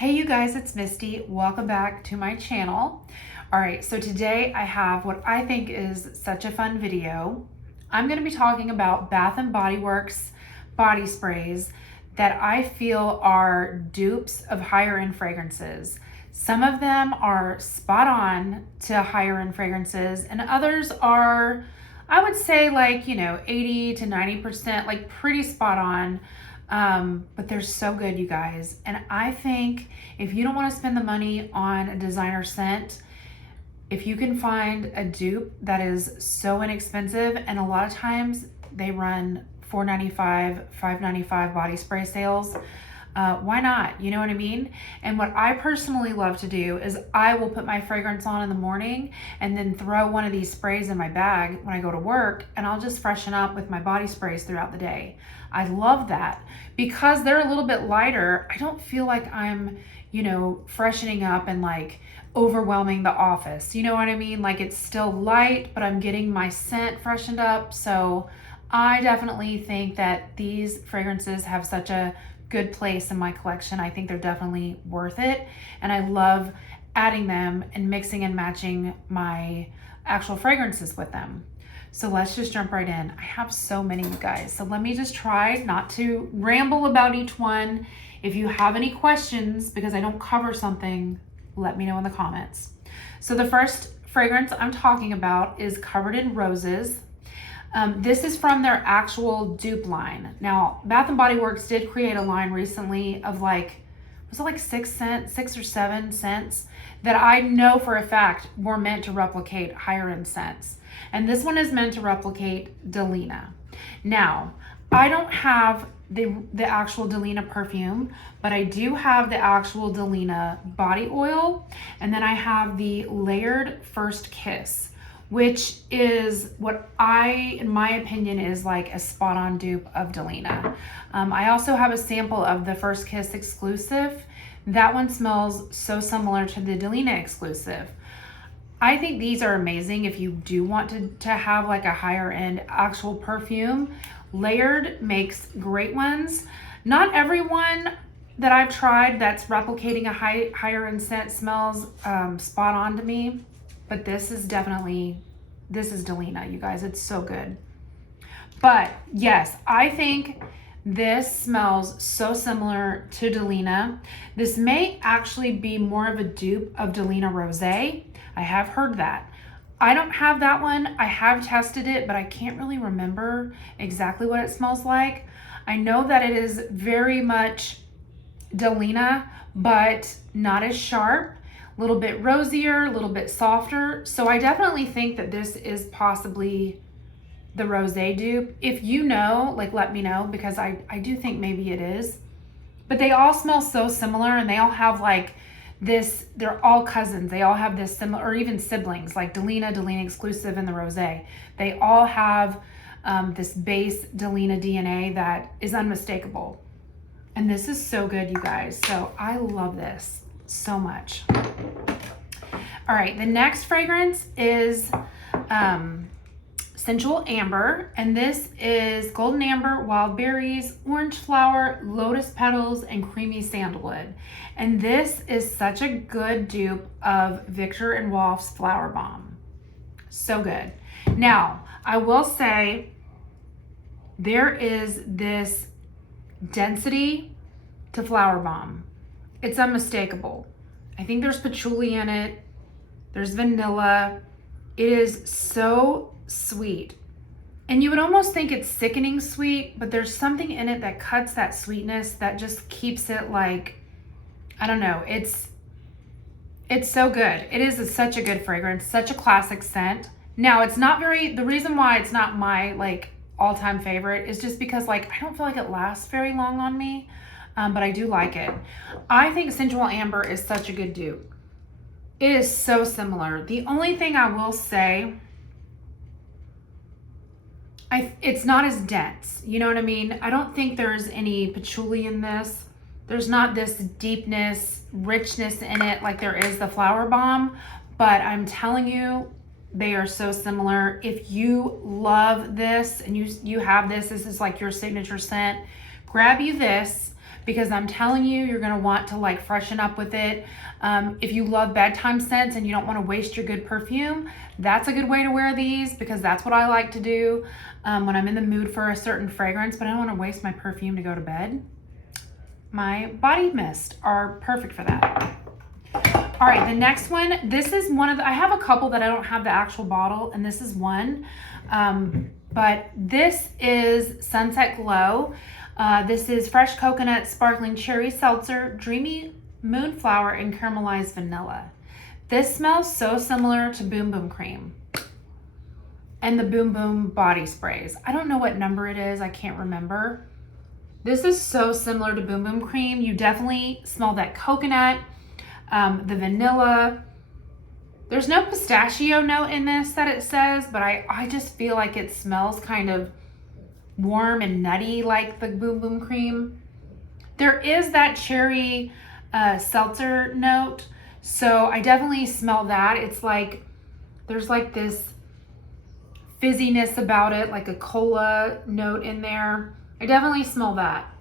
Hey you guys, it's Misty. Welcome back to my channel. All right, so today I have what I think is such a fun video. I'm going to be talking about Bath and Body Works body sprays that I feel are dupes of higher end fragrances. Some of them are spot on to higher end fragrances, and others are, I would say, 80 to 90%, like pretty spot on. But they're so good, you guys. And I think if you don't want to spend the money on a designer scent, if you can find a dupe that is so inexpensive, and a lot of times they run $4.95, $5.95 body spray sales, why not? You know what I mean? And what I personally love to do is I will put my fragrance on in the morning and then throw one of these sprays in my bag when I go to work, and I'll just freshen up with my body sprays throughout the day. I love that because they're a little bit lighter. I don't feel like I'm, freshening up and like overwhelming the office. You know what I mean? Like it's still light, but I'm getting my scent freshened up. So I definitely think that these fragrances have such a good place in my collection. I think they're definitely worth it. And I love adding them and mixing and matching my actual fragrances with them. So let's just jump right in. I have so many, you guys. So let me just try not to ramble about each one. If you have any questions, because I don't cover something, let me know in the comments. So the first fragrance I'm talking about is Covered in Roses. This is from their actual dupe line. Now, Bath & Body Works did create a line recently of was it like 6 or 7 scents that I know for a fact were meant to replicate higher end scents. And this one is meant to replicate Delina. Now, I don't have the actual Delina perfume, but I do have the actual Delina body oil. And then I have the Layered First Kiss, which is what in my opinion, is like a spot on dupe of Delina. I also have a sample of the First Kiss exclusive. That one smells so similar to the Delina exclusive. I think these are amazing if you do want to have like a higher end actual perfume. Layered makes great ones. Not everyone that I've tried that's replicating a higher end scent smells spot on to me, but this is Delina, you guys. It's so good. But yes, I think this smells so similar to Delina. This may actually be more of a dupe of Delina Rosé. I have heard that. I don't have that one. I have tested it, but I can't really remember exactly what it smells like. I know that it is very much Delina, but not as sharp, a little bit rosier, a little bit softer. So I definitely think that this is possibly the Rosé dupe. If you know, let me know, because I do think maybe it is. But they all smell so similar, and they all have this, they're all cousins. They all have this similar, or even siblings, like Delina exclusive, and the Rosé. They all have this base Delina DNA that is unmistakable. And this is so good, you guys. So I love this so much. All right, the next fragrance is Sensual Amber, and this is golden amber, wild berries, orange flower, lotus petals, and creamy sandalwood. And this is such a good dupe of Viktor & Rolf's Flower Bomb. So good. Now, I will say there is this density to Flower Bomb. It's unmistakable. I think there's patchouli in it. There's vanilla. It is so sweet. And you would almost think it's sickening sweet, but there's something in it that cuts that sweetness that just keeps it I don't know. It's so good. It is such a good fragrance, such a classic scent. Now, the reason why it's not my all-time favorite is just because I don't feel like it lasts very long on me, but I do like it. I think Sensual Amber is such a good dupe. It is so similar. The only thing I will say, it's not as dense. You know what I mean? I don't think there's any patchouli in this. There's not this deepness, richness in it like there is the Flower Bomb, but I'm telling you, they are so similar. If you love this and you have this is like your signature scent, grab you this, because I'm telling you, you're going to want to like freshen up with it. If you love bedtime scents and you don't want to waste your good perfume, that's a good way to wear these, because that's what I like to do when I'm in the mood for a certain fragrance, but I don't want to waste my perfume to go to bed. My body mist are perfect for that. All right, the next one, this is one of the, I have a couple that I don't have the actual bottle, and this is one, but this is Sunset Glow. This is fresh coconut, sparkling cherry seltzer, dreamy moonflower, and caramelized vanilla. This smells so similar to Boom Boom Cream and the Boom Boom body sprays. I don't know what number it is, I can't remember. This is so similar to Boom Boom Cream. You definitely smell that coconut, the vanilla. There's no pistachio note in this that it says, but I just feel like it smells kind of warm and nutty like the Boom Boom Cream. There is that cherry seltzer note, so I definitely smell that. It's like, there's like this fizziness about it, like a cola note in there. I definitely smell that.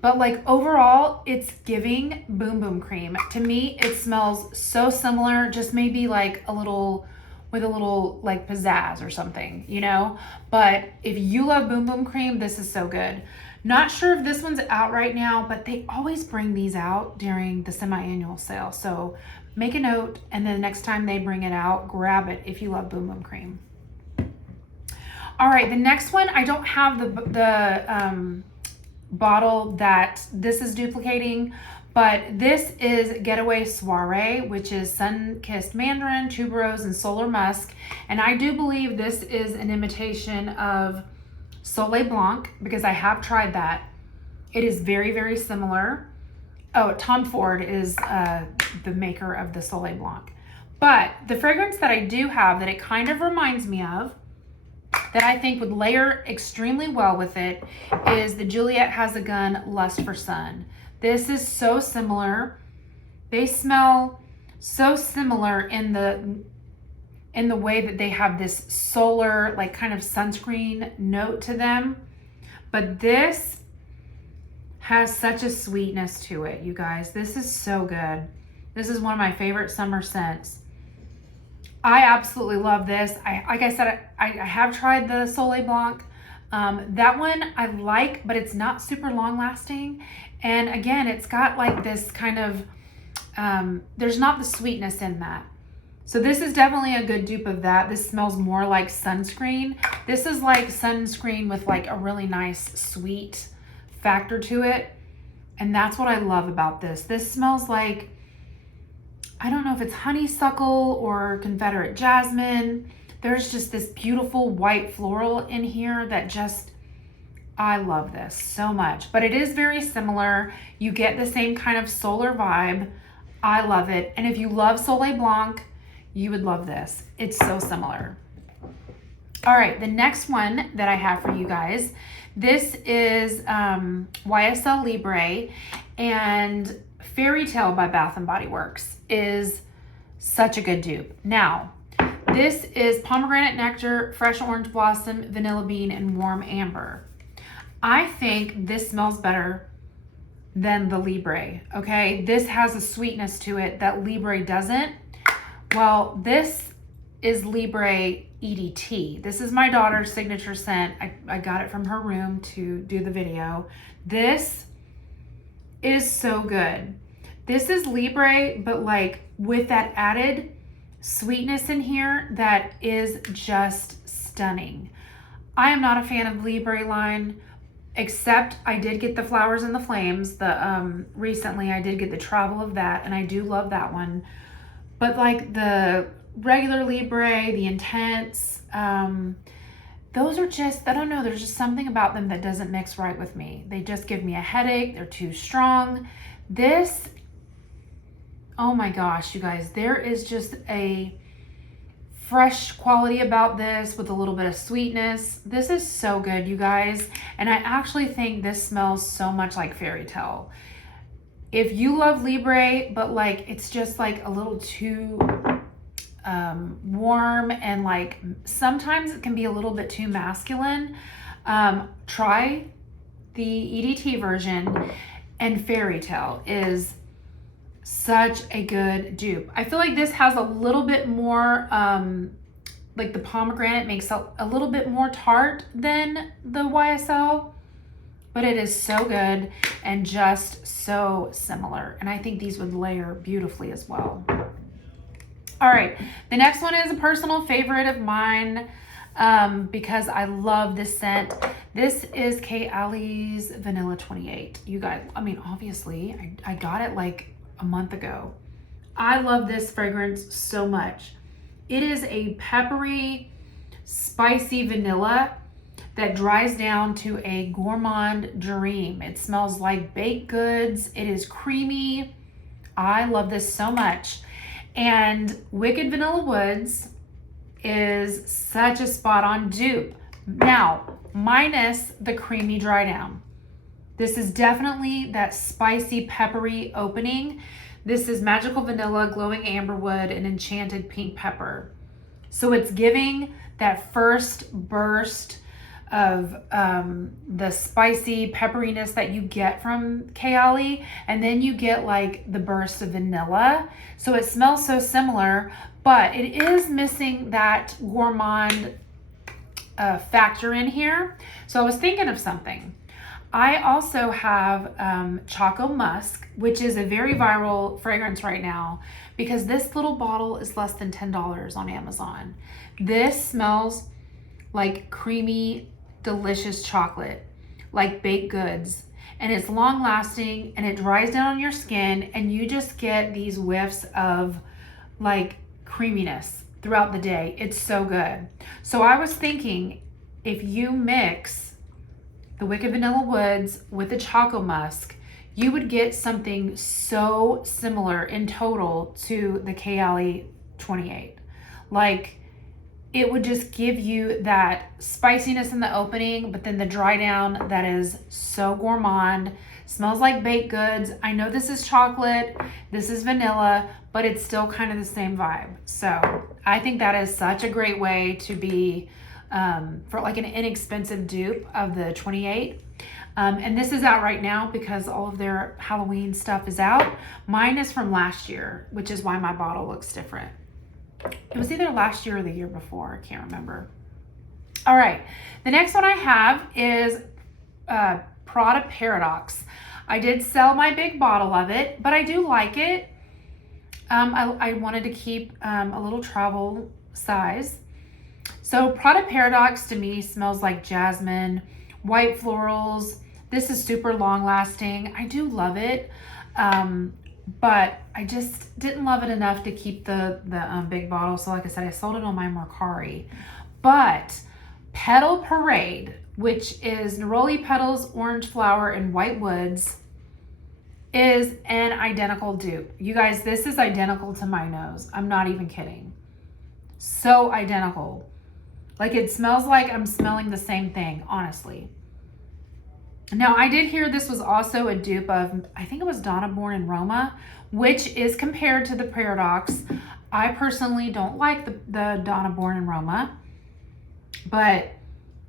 But like overall, it's giving Boom Boom Cream. To me, it smells so similar, just maybe like a little, with a little like pizzazz or something, you know? But if you love Boom Boom Cream, this is so good. Not sure if this one's out right now, but they always bring these out during the semi-annual sale. So make a note, and then the next time they bring it out, grab it if you love Boom Boom Cream. All right, the next one, I don't have the bottle that this is duplicating, but this is Getaway Soiree, which is sun-kissed mandarin, tuberose, and solar musk. And I do believe this is an imitation of Soleil Blanc, because I have tried that. It is very, very similar. Oh, Tom Ford is the maker of the Soleil Blanc. But the fragrance that I do have that it kind of reminds me of, that I think would layer extremely well with it, is the Juliet Has a Gun Lust for Sun. This is so similar. They smell so similar in the way that they have this solar, like kind of sunscreen note to them. But this has such a sweetness to it, you guys. This is so good. This is one of my favorite summer scents. I absolutely love this. Like I said, I have tried the Soleil Blanc. That one I like, but it's not super long lasting. And again, it's got like this kind of, there's not the sweetness in that. So this is definitely a good dupe of that. This smells more like sunscreen. This is like sunscreen with like a really nice sweet factor to it. And that's what I love about this. This smells like, I don't know if it's honeysuckle or Confederate jasmine. There's just this beautiful white floral in here that just, I love this so much. But it is very similar. You get the same kind of solar vibe. I love it. And if you love Soleil Blanc, you would love this. It's so similar. All right, the next one that I have for you guys, this is YSL Libre, and Fairy Tale by Bath & Body Works is such a good dupe. Now, this is pomegranate nectar, fresh orange blossom, vanilla bean, and warm amber. I think this smells better than the Libre, okay? This has a sweetness to it that Libre doesn't. Well, this is Libre EDT. This is my daughter's signature scent. I got it from her room to do the video. This is so good. This is Libre, but like with that added sweetness in here that is just stunning. I am not a fan of Libre line, except I did get the Flowers and the Flames. Recently I did get the Travel of that, and I do love that one. But like the regular Libre, the Intense, those are just, I don't know, there's just something about them that doesn't mix right with me. They just give me a headache. They're too strong. This, oh my gosh, you guys, there is just a fresh quality about this with a little bit of sweetness. This is so good, you guys. And I actually think this smells so much like Fairy Tale. If you love Libre, but like it's just like a little too warm, and like sometimes it can be a little bit too masculine, try the EDT version. and Fairy Tale is such a good dupe. I feel like this has a little bit more, like the pomegranate makes a little bit more tart than the YSL, but it is so good and just so similar. And I think these would layer beautifully as well. All right, the next one is a personal favorite of mine because I love this scent. This is Kayali's Vanilla 28. You guys, I mean, obviously, I got it like a month ago. I love this fragrance so much. It is a peppery, spicy vanilla that dries down to a gourmand dream. It smells like baked goods. It is creamy. I love this so much. And Wicked Vanilla Woods is such a spot on dupe. Now, minus the creamy dry down. This is definitely that spicy, peppery opening. This is Magical Vanilla, Glowing Amberwood, and Enchanted Pink Pepper. So it's giving that first burst of the spicy pepperiness that you get from Kayali, and then you get like the burst of vanilla. So it smells so similar, but it is missing that gourmand factor in here. So I was thinking of something. I also have Choco Musk, which is a very viral fragrance right now because this little bottle is less than $10 on Amazon. This smells like creamy, delicious chocolate, like baked goods, and it's long lasting and it dries down on your skin, and you just get these whiffs of like creaminess throughout the day. It's so good. So I was thinking, if you mix the Wicked Vanilla Woods with the Choco Musk, you would get something so similar in total to the Kayali 28. Like, it would just give you that spiciness in the opening, but then the dry down that is so gourmand. Smells like baked goods. I know this is chocolate, this is vanilla, but it's still kind of the same vibe. So I think that is such a great way to be for like an inexpensive dupe of the 28. And this is out right now because all of their Halloween stuff is out. Mine is from last year, which is why my bottle looks different. It was either last year or the year before. I can't remember. All right. The next one I have is Prada Paradox. I did sell my big bottle of it, but I do like it. I wanted to keep a little travel size. So Prada Paradox to me smells like jasmine, white florals. This is super long lasting. I do love it. But I just didn't love it enough to keep the big bottle. So like I said, I sold it on my Mercari. But Petal Parade, which is neroli petals, orange flower, and white woods, is an identical dupe. You guys, this is identical to my nose. I'm not even kidding. So identical. Like, it smells like I'm smelling the same thing, honestly. Now, I did hear this was also a dupe of, I think it was Donna Born in Roma, which is compared to the Paradox. I personally don't like the Donna Born in Roma, but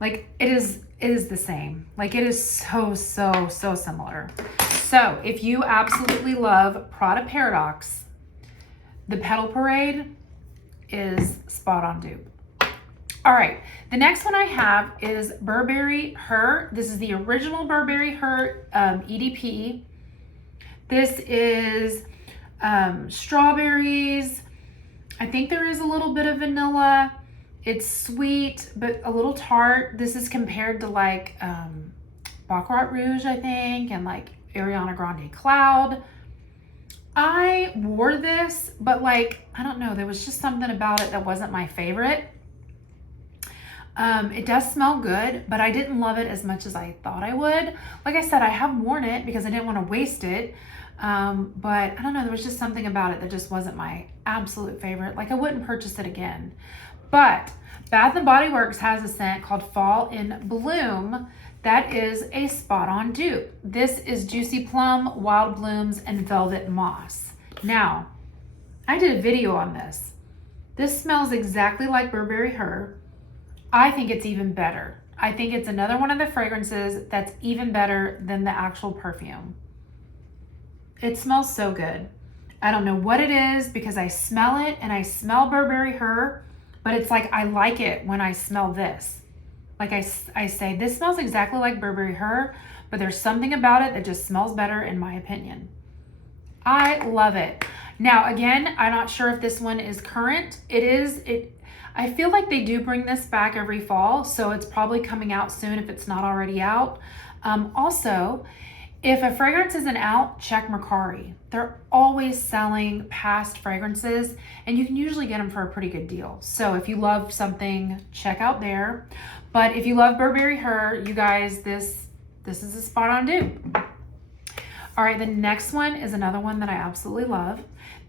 like it is the same. Like, it is so similar. So if you absolutely love Prada Paradox, the Petal Parade is spot on dupe. All right, the next one I have is Burberry Her. This is the original Burberry Her EDP. This is strawberries. I think there is a little bit of vanilla. It's sweet, but a little tart. This is compared to like Baccarat Rouge, I think, and like Ariana Grande Cloud. I wore this, but like, I don't know, there was just something about it that wasn't my favorite. It does smell good, but I didn't love it as much as I thought I would. Like I said, I have worn it because I didn't want to waste it. But I don't know, there was just something about it that just wasn't my absolute favorite. Like, I wouldn't purchase it again. But Bath & Body Works has a scent called Fall in Bloom that is a spot on dupe. This is Juicy Plum, Wild Blooms, and Velvet Moss. Now, I did a video on this. This smells exactly like Burberry Her. I think it's even better. I think it's another one of the fragrances that's even better than the actual perfume. It smells so good. I don't know what it is because I smell it and I smell Burberry Her, but it's like I like it when I smell this. Like I say, this smells exactly like Burberry Her, but there's something about it that just smells better in my opinion. I love it. Now, again, I'm not sure if this one is current. I feel like they do bring this back every fall, so it's probably coming out soon if it's not already out. Also, if a fragrance isn't out, check Mercari. They're always selling past fragrances, and you can usually get them for a pretty good deal. So if you love something, check out there. But if you love Burberry Her, you guys, this is a spot on dupe. All right, the next one is another one that I absolutely love.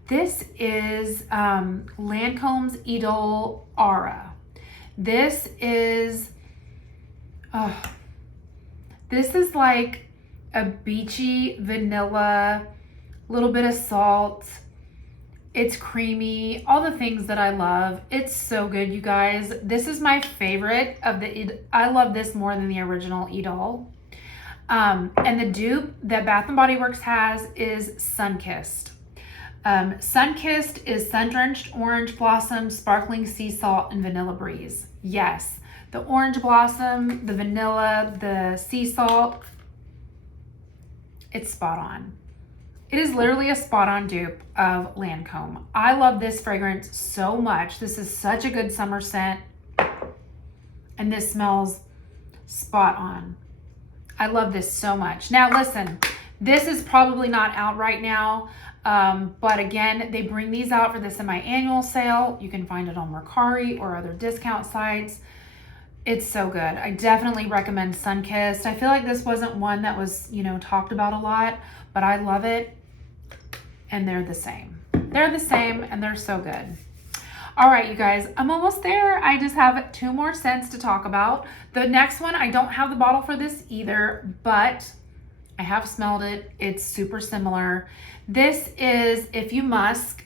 This is Lancome's Idole Aura. This is like a beachy vanilla, little bit of salt. It's creamy, all the things that I love. It's so good, you guys. This is my favorite of the, I love this more than the original Idole. And the dupe that Bath & Body Works has is Sunkissed. Sunkissed is sun-drenched orange blossom, sparkling sea salt, and vanilla breeze. Yes, the orange blossom, the vanilla, the sea salt, it's spot on. It is literally a spot on dupe of Lancome. I love this fragrance so much. This is such a good summer scent, and this smells spot on. I love this so much. Now listen, this is probably not out right now, but again, they bring these out for the semi-annual sale. You can find it on Mercari or other discount sites. It's so good. I definitely recommend Sunkissed. I feel like this wasn't one that was, talked about a lot, but I love it. And they're the same. They're the same and they're so good. All right, you guys, I'm almost there. I just have 2 more scents to talk about. The next one, I don't have the bottle for this either, but I have smelled it. It's super similar. This is If You Musk.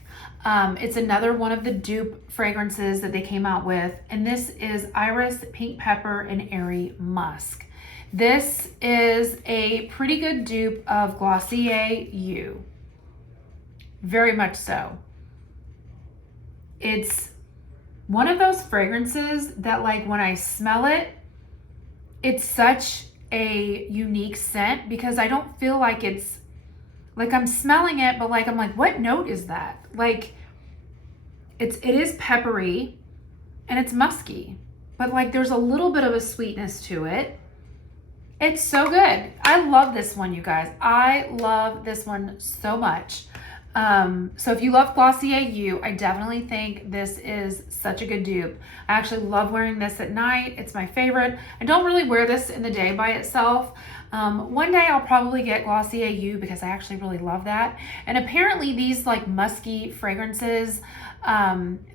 It's another one of the dupe fragrances that they came out with, and this is Iris, Pink Pepper, and Airy Musk. This is a pretty good dupe of Glossier You. Very much so. It's one of those fragrances that, like, when I smell it, it's such a unique scent because I don't feel like it's like I'm smelling it, but like I'm like, what note is that? Like it is peppery and it's musky, but like there's a little bit of a sweetness to it. It's so good. I love this one, you guys. I love this one so much. So if you love Glossier You, I definitely think this is such a good dupe. I actually love wearing this at night. It's my favorite. I don't really wear this in the day by itself. One day I'll probably get Glossier You because I actually really love that. And apparently these like musky fragrances,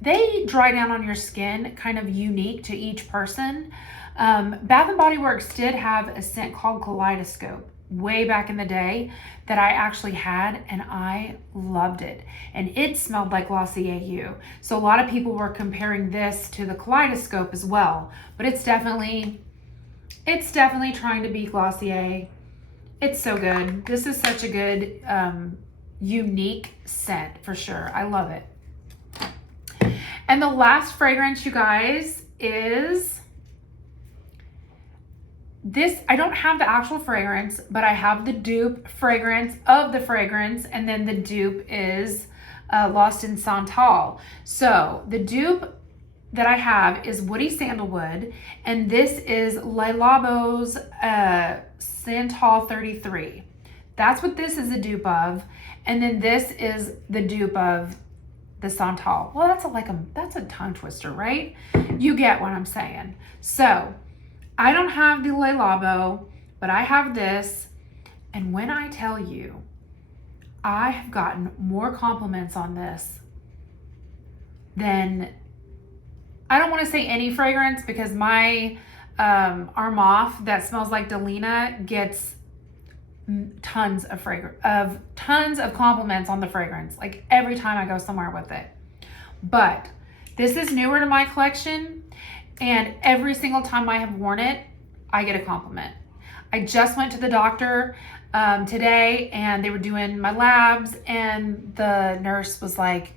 they dry down on your skin, kind of unique to each person. Bath & Body Works did have a scent called Kaleidoscope way back in the day that I actually had, and I loved it. And it smelled like Glossier You. So a lot of people were comparing this to the Kaleidoscope as well, but it's definitely trying to be Glossier. It's so good. This is such a good, unique scent for sure. I love it. And the last fragrance, you guys, is this. I don't have the actual fragrance, but I have the dupe fragrance of the fragrance, and then the dupe is Lost in Santal. So the dupe that I have is Woody Sandalwood, and this is Le Labo's Santal 33. That's what this is a dupe of, and then this is the dupe of the Santal. Well, that's a tongue twister, right? You get what I'm saying. So I don't have the Le Labo, but I have this, and when I tell you, I have gotten more compliments on this than, I don't want to say any fragrance, because my Arm Off that smells like Delina gets tons of compliments on the fragrance, like every time I go somewhere with it. But this is newer to my collection, and every single time I have worn it, I get a compliment. I just went to the doctor today, and they were doing my labs, and the nurse was like,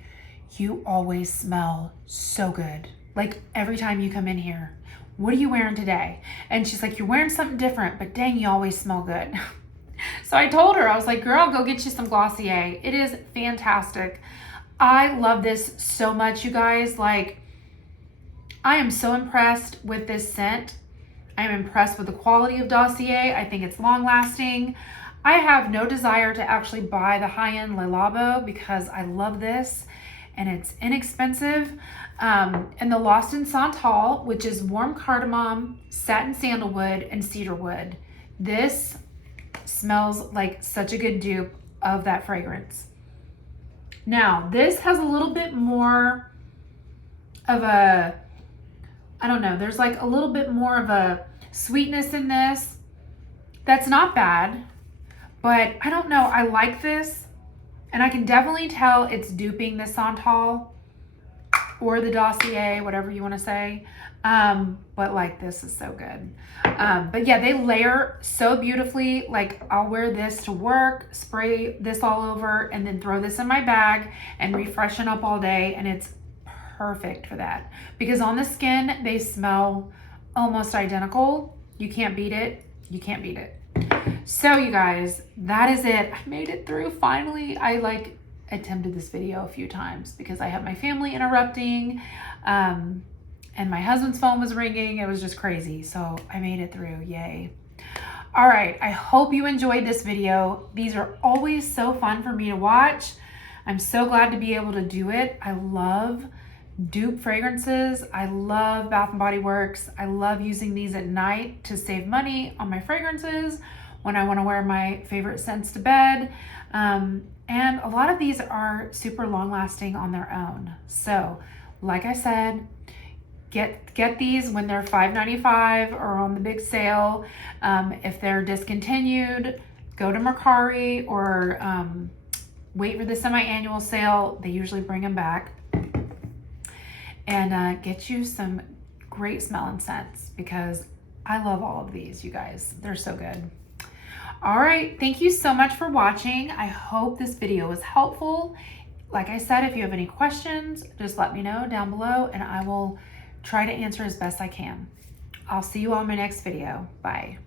"You always smell so good. Like every time you come in here. What are you wearing today?" And she's like, "You're wearing something different, but dang, you always smell good." So I told her, I was like, "Girl, go get you some Glossier. It is fantastic." I love this so much, you guys. Like, I am so impressed with this scent. I am impressed with the quality of Dossier. I think it's long lasting. I have no desire to actually buy the high-end Le Labo because I love this and it's inexpensive. And the Lost in Santal, which is warm cardamom, satin sandalwood, and cedarwood. This smells like such a good dupe of that fragrance. Now, this has a little bit more of a, I don't know, there's like a little bit more of a sweetness in this. That's not bad, but I don't know, I like this, and I can definitely tell it's duping the Santal or the Dossier, whatever you want to say. But like, this is so good. But yeah, they layer so beautifully. Like, I'll wear this to work, spray this all over, and then throw this in my bag and refreshen up all day, and it's perfect for that. Because on the skin, they smell almost identical. You can't beat it. You can't beat it. So you guys, that is it. I made it through finally. I like attempted this video a few times because I had my family interrupting, and my husband's phone was ringing. It was just crazy. So I made it through. Yay. All right. I hope you enjoyed this video. These are always so fun for me to watch. I'm so glad to be able to do it. I love dupe fragrances. I love Bath and Body Works. I love using these at night to save money on my fragrances when I want to wear my favorite scents to bed. And a lot of these are super long lasting on their own. So like I said, get these when they're $5.95 or on the big sale. If they're discontinued, go to Mercari or wait for the semi-annual sale. They usually bring them back. And get you some great smelling scents because I love all of these, you guys. They're so good. All right, thank you so much for watching. I hope this video was helpful. Like I said, if you have any questions, just let me know down below and I will try to answer as best I can. I'll see you on my next video. Bye.